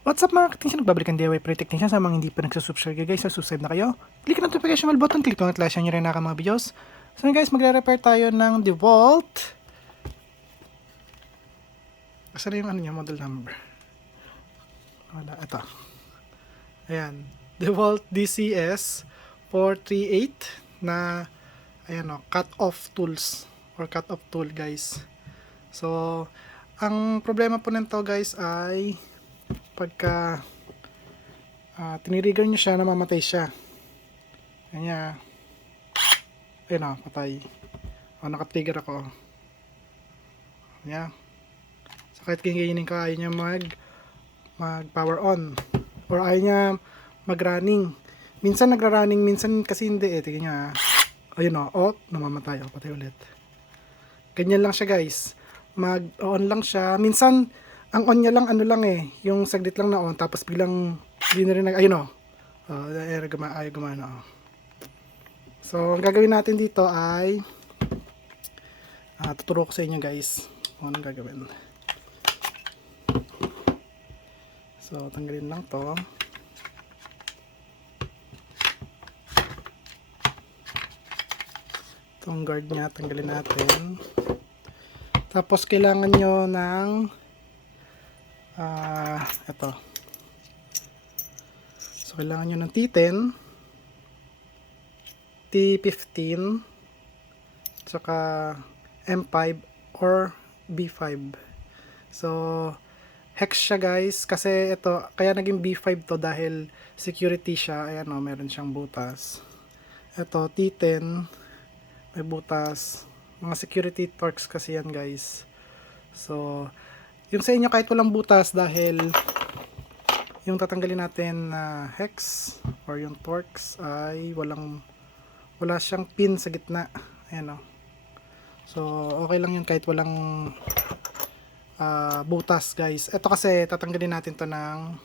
What's up mga technician? Nagbabalikan DIY Pro Technician sa mga hindi pa nagsusubscribe guys. So subscribe na kayo. Click ang notification bell button. Click ang flash nyo rin na mga videos. So yun guys, magre-repair tayo ng DeWalt. Saan na yung ano niya, model number? Wala, ito. Ayan. DeWalt DCS 438 na ayan o, cut-off tools or cut-off tool guys. So, ang problema po nito guys ay pagka tinirigger nyo siya, namamatay siya. Kanya, ayun o, patay. O, nakatrigger ako. Kanya, so kahit ganyan ka, ayaw niya mag power on. Or ayaw niya mag-running. Minsan nagra-running, minsan kasi hindi eh. Tingnan niya, ayun o, off, namamatay. O, patay ulit. Ganyan lang siya guys. Mag-on lang siya. Minsan, ang on niya lang, ano lang eh, yung saglit lang na on, tapos biglang, hindi na rin ayun o. Ayaw gumana o. So, ang gagawin natin dito ay tuturo ko sa inyo guys kung anong gagawin. So, tanggalin lang to. Itong guard nya, tanggalin natin. Tapos, kailangan nyo ng ito. So, kailangan nyo ng T10, T15, tsaka M5 or B5. So, hex siya guys, kasi ito, kaya naging B5 to dahil security siya. Ayan o, meron siyang butas. Ito, T10, may butas. Mga security torques kasi yan guys. So, yung sa inyo kahit walang butas dahil yung tatanggalin natin na hex or yung torques ay wala siyang pin sa gitna. Ayan o. So, okay lang yun kahit walang butas guys. Ito kasi tatanggalin natin to ng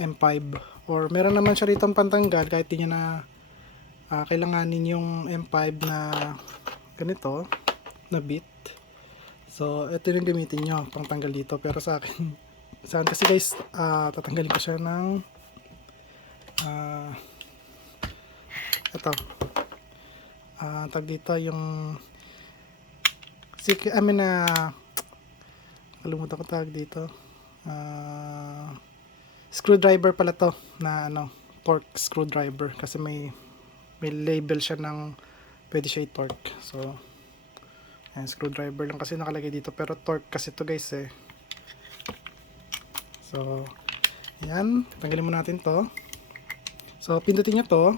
M5 or meron naman siya rito pantanggal kahit di nyo na kailanganin yung M5 na ganito na bit. So ito yung gamitin nyo pang tanggal dito, pero sa akin kasi guys tatanggalin ko siya ng ito tag dito yung kalimutan ko tag dito, screwdriver pala to na ano, torque screwdriver kasi may label siya ng pwede siya i-torque. So ayan, screwdriver lang kasi nakalagay dito pero torque kasi to guys eh. So ayan, tanggalin mo natin to. So pindutin nyo to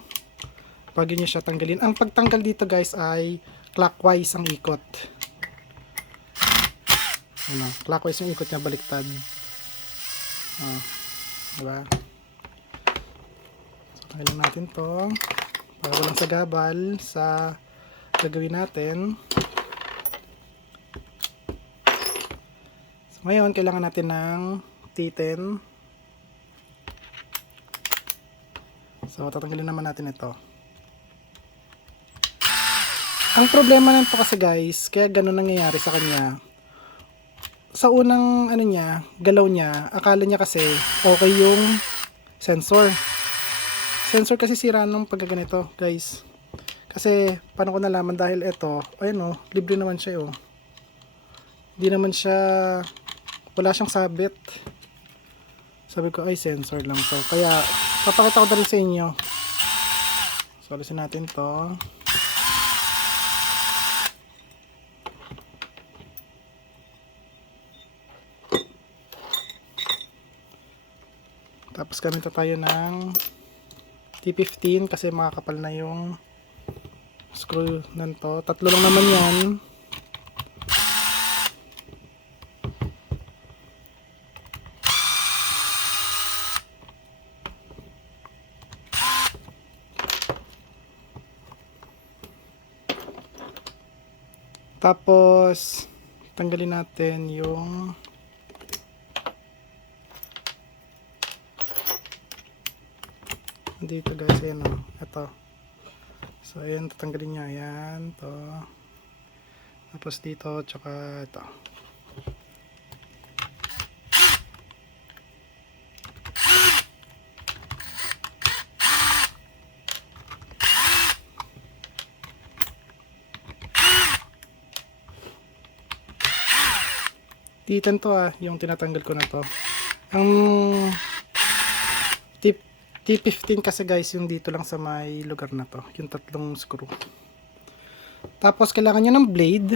pag nyo siya tanggalin. Ang pagtanggal dito guys ay clockwise ang ikot. Ano, clockwise yung ikot niya, baliktad. Diba? So tanggalin natin to para walang sagabal sa gagawin natin. So ngayon kailangan natin ng T10. So tatanggalin naman natin ito. Ang problema nito kasi guys, kaya ganun nangyayari sa kanya. Sa unang ano niya, galaw niya, akala niya kasi okay yung sensor. Sensor kasi sira nung pagkaganito, guys. Kasi paano ko nalaman, dahil ito, ayun oh, libre naman siya oh. Hindi naman siya, wala siyang sabit. Sabi ko ay sensor lang to. Kaya papakita ko na rin sa inyo. So alisin natin to. Tapos gamit tayo ng T15 kasi makakapal na yung screw nanto. Tatlo lang naman yan. Tapos tanggalin natin yung dito guys, ayan o, ito. So ayan, tatanggalin nyo, ayan to. Tapos dito, tsaka ito. T10 to yung tinatanggal ko na to. Ang T15 kasi guys, yung dito lang sa may lugar na to. Yung tatlong screw. Tapos kailangan nyo ng blade.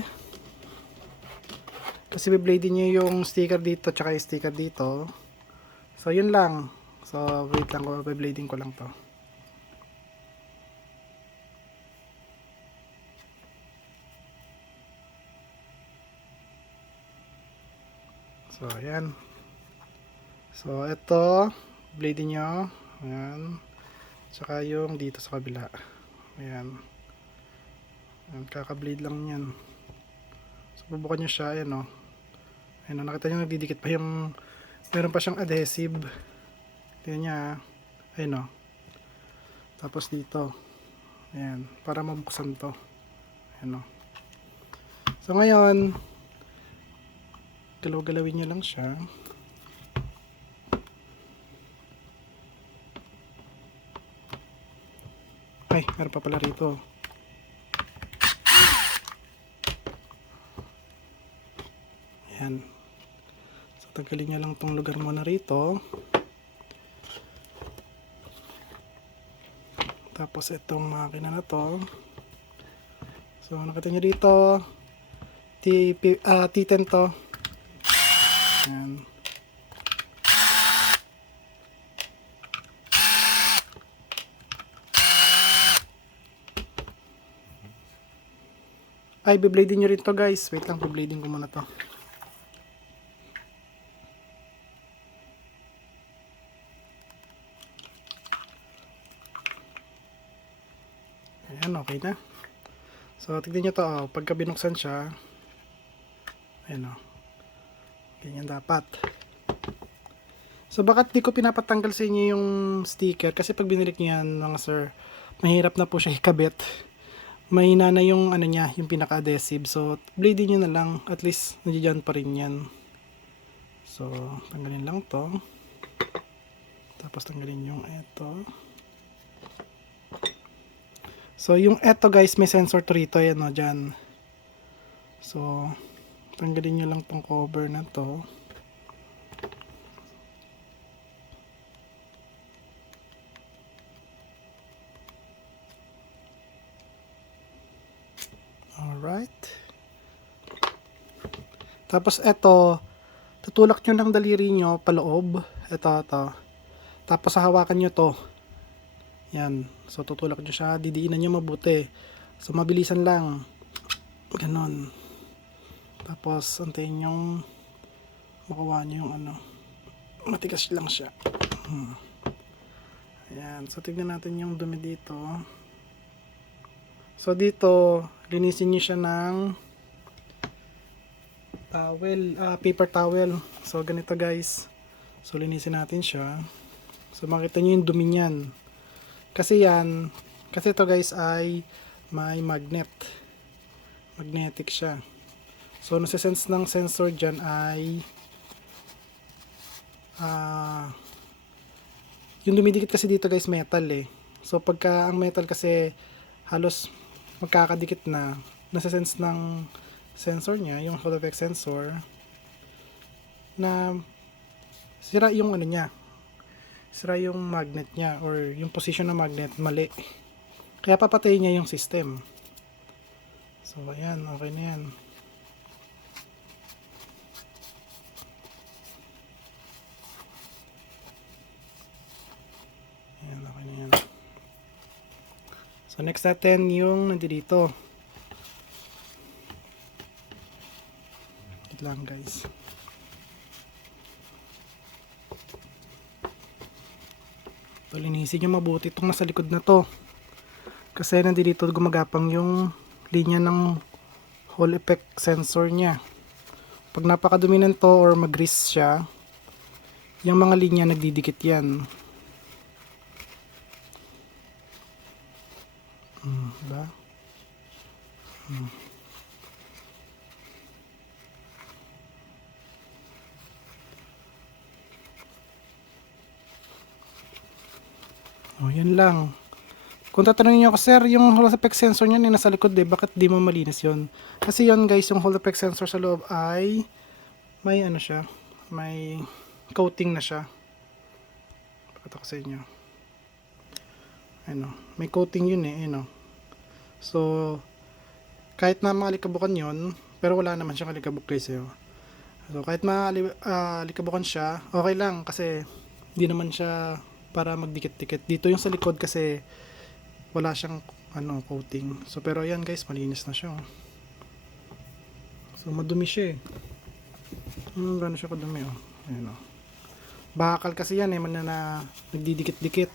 Kasi biblade nyo yung sticker dito tsaka yung sticker dito. So yun lang. So wait lang ko, biblading ko lang to. So ayan. So ito, blade nyo. Ayan. Tsaka yung dito sa kabila. Ayan. Ayan, kaka-blade lang yan. So bubukan nyo siya, ayan o. Ayan o, nakita nyo nagdidikit pa yung, meron pa siyang adhesive. Tingnan nyo ayan o. Tapos dito. Ayan, para mabuksan to. Ayan o. So ngayon, galaw-galawin nyo lang siya. Ay, meron pa pala rito. Ayan. So, tanggalin nyo lang tong lugar muna rito. Tapos, itong makina na to. So, nakita nyo dito. T10 to. Ayan. Ay, biblading nyo rin to guys. Wait lang, biblading ko muna to. Ayan, okay na. So, tignan nyo to. Pagka binuksan siya, ayan o. Ganyan dapat. So, bakit di ko pinapatanggal sa inyo yung sticker? Kasi pag binilik nyo yan, mga sir, mahirap na po siya ikabit. Mahina na yung ano niya, yung pinaka-adhesive. So, blading nyo na lang. At least, nandiyan pa rin yan. So, tanggalin lang to. Tapos, tanggalin yung eto. So, yung eto guys, may sensor to rito. Ayan o, dyan. So, tanggalin nyo lang tong cover na to. Alright. Tapos eto, tutulak nyo ng daliri nyo paloob. Ito. Tapos hawakan nyo to. Yan. So tutulak nyo siya. Didiinan nyo mabuti. So mabilisan lang. Ganon. Tapos antayin yung makuha nyo yung ano. Matigas lang siya. Ayan. So tignan natin yung dumi dito. So dito, linisin nyo siya ng towel, paper towel. So ganito guys. So linisin natin siya. So makita nyo yung dumi niyan. Kasi ito guys ay may magnet. Magnetic siya. So nasa-sense ng sensor dyan ay yung dumidikit kasi dito guys metal eh. So pagka ang metal kasi halos magkakadikit na, nasa-sense ng sensor niya, yung Hall effect sensor, na sira yung ano niya, sira yung magnet niya, or yung position ng magnet mali. Kaya papatayin niya yung system. So ayan, okay na yan. Ayan, okay na yan. So next natin yung nandito. Wait lang guys. So linisin nyo mabuti itong nasa likod na to. Kasi nandito gumagapang yung linya ng Hall effect sensor niya. Pag napakadumi nito or mag-grease siya, yung mga linya nagdidikit yan. Diba? Oh, yan lang. Kung tatanungin nyo ako, sir, yung Hall effect sensor niya nasa likod bakit di mo malinis yon? Kasi yon guys, yung Hall effect sensor sa loob ay may ano siya, may coating na siya. Pakita ko sa inyo. Ano, may coating yun eh, ano. So, kahit na mga likabukan yun, pero wala naman siyang alikabok guys eh. So, kahit likabukan siya, okay lang kasi hindi naman siya para magdikit-dikit. Dito yung sa likod kasi wala siyang ano, coating. So, pero ayan guys, malinis na siya. So, madumi siya eh. Gano'n siya kadumi oh. Ayan oh. Bakal kasi yan eh, na nagdidikit-dikit.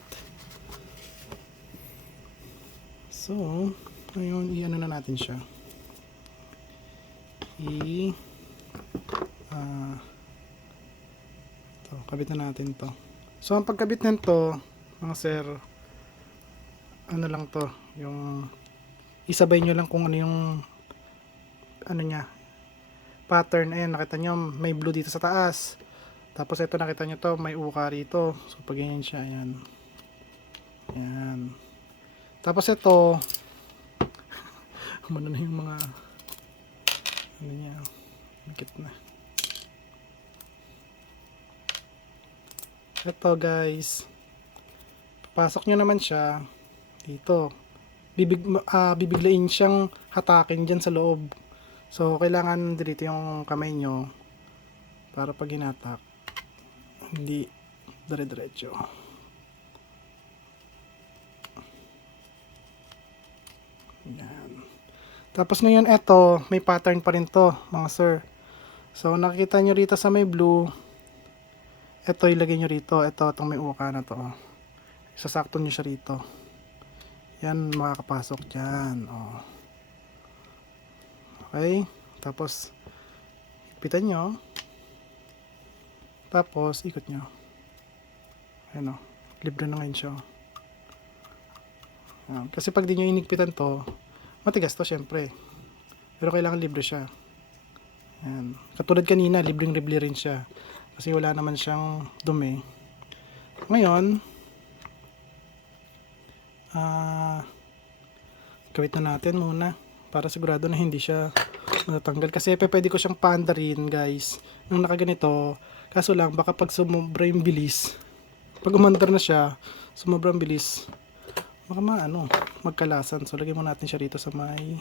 So, ngayon, i-ano na natin siya. Kabit na natin to. So, ang pagkabit nito, mga sir, ano lang to, yung isabay nyo lang kung ano yung ano niya, pattern. Ayan, nakita nyo, may blue dito sa taas. Tapos ito, nakita nyo to, may uka rito. So, pag ganyan siya, ayan. Ayan. Tapos ito, ano na yung mga, ano niya, nakit na. Ito guys, papasok nyo naman siya dito. Bibiglain siyang hatakin dyan sa loob. So, kailangan dito yung kamay nyo para pag hinatak, hindi dire-diretso. Yan. Tapos ngayon, eto, may pattern pa rin to, mga sir. So, nakikita nyo rito sa may blue, eto ilagay nyo rito. Eto, itong may uka na to. Sasakto nyo siya rito. Yan, makakapasok dyan. Oh. Okay. Tapos, higpitan nyo. Tapos, ikot nyo. Ayan o. Libre na ngayon siya. Ayan. Kasi pag di nyo inigpitan to, matigas to syempre. Pero kailangan libre siya. Ayan. Katulad kanina, libreng-libre rin siya. Kasi wala naman siyang dumi. Ngayon, kawit na natin muna para sigurado na hindi siya matatanggal. Kasi pwede ko siyang paandarin guys nung nakaganito. Kaso lang, baka pag sumobra yung bilis, pag umandar na siya, sumobra ang bilis, baka magkalasan. So, lagyan mo natin siya rito sa may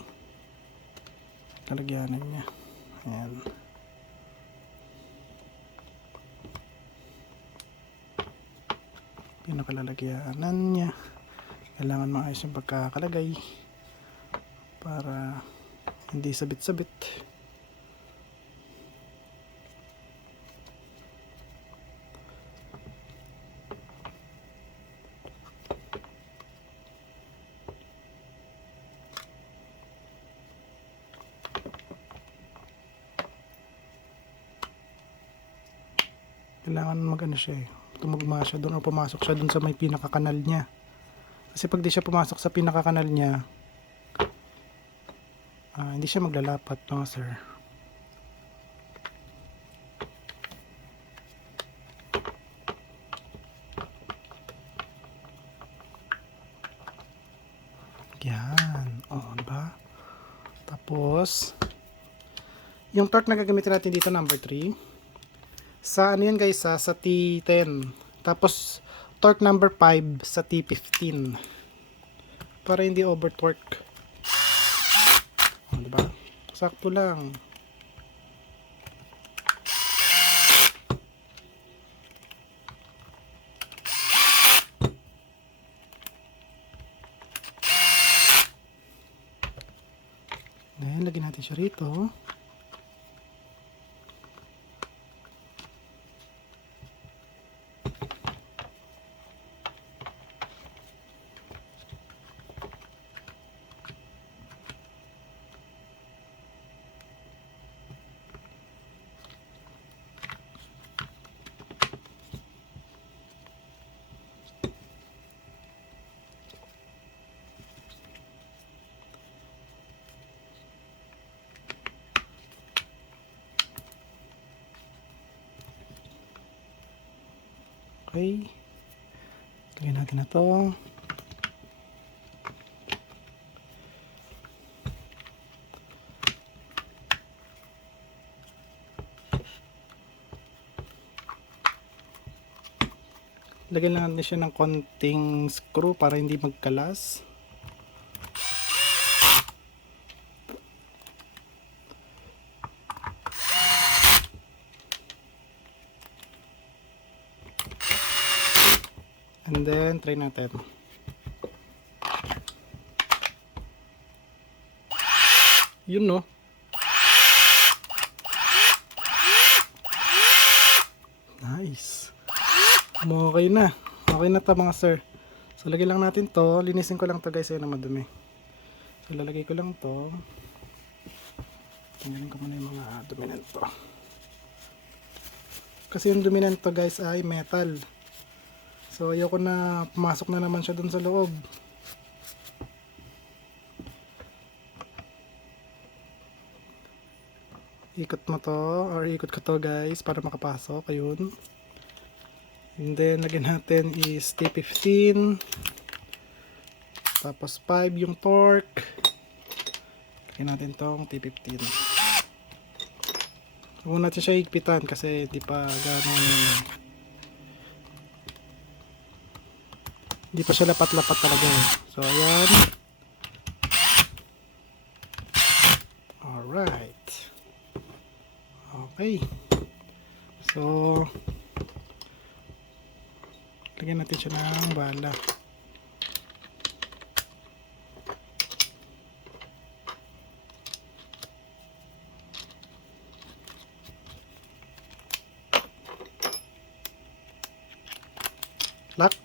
lalagyanan niya. Ayan. Pinakalalagyanan niya. Kailangan maayos yung pagkakalagay para hindi sabit-sabit. Kailangan mag-ano siya eh, tumugma siya doon o pumasok siya doon sa may pinakakanal niya. Kasi pag di siya pumasok sa pinakakanal niya, hindi siya maglalapat, mga sir. Yan. O, diba? Tapos, yung torque na gagamitin natin dito, number 3. Sa ano yan guys, sa T10. Tapos, torque number 5 sa T15. Para hindi over torque. O, diba? Sakto lang. Then, lagyan natin siya rito. Okay. Lagyan natin na to. Lagyan lang natin siya ng konting screw para hindi magkalas. And then, try natin. Yun, no? Nice. Okay na. Okay na to mga sir. So, lagyan lang natin to. Linisin ko lang to guys. Ayun na madumi. So, lalagay ko lang to. Tanggalin ko muna yung mga dumi nito. Kasi yung dumi nito guys ay metal. So, ayoko na pumasok na naman siya dun sa loob. Ikot mo to, or ikot ko to guys para makapasok. Ayun. And then, lagyan natin is T15. Tapos 5 yung torque. Lagyan natin tong T15. Huwag natin siya higpitan kasi di pa gano'n. Di pa siya lapat-lapat talaga eh. So, ayan. Alright. Okay. So, lagyan natin siya ng bala. Lock.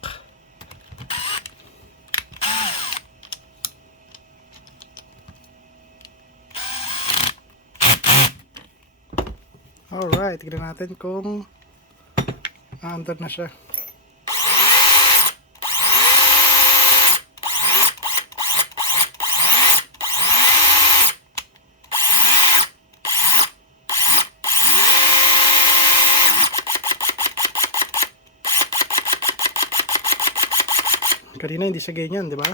Alright, tignan natin kung aandar na siya. Kanina hindi siya ganyan, di ba?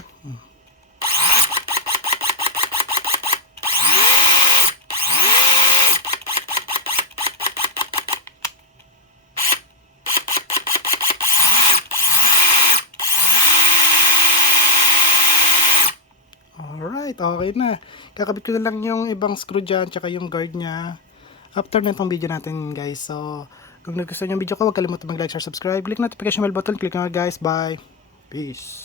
Alright, okay na. Kakabit ko na lang yung ibang screw dyan, tsaka yung guard niya. After na itong video natin, guys. So, kung nagustuhan yung video ko, huwag kalimutan mag-like, share, subscribe. Click notification bell button. Click na guys. Bye. Peace.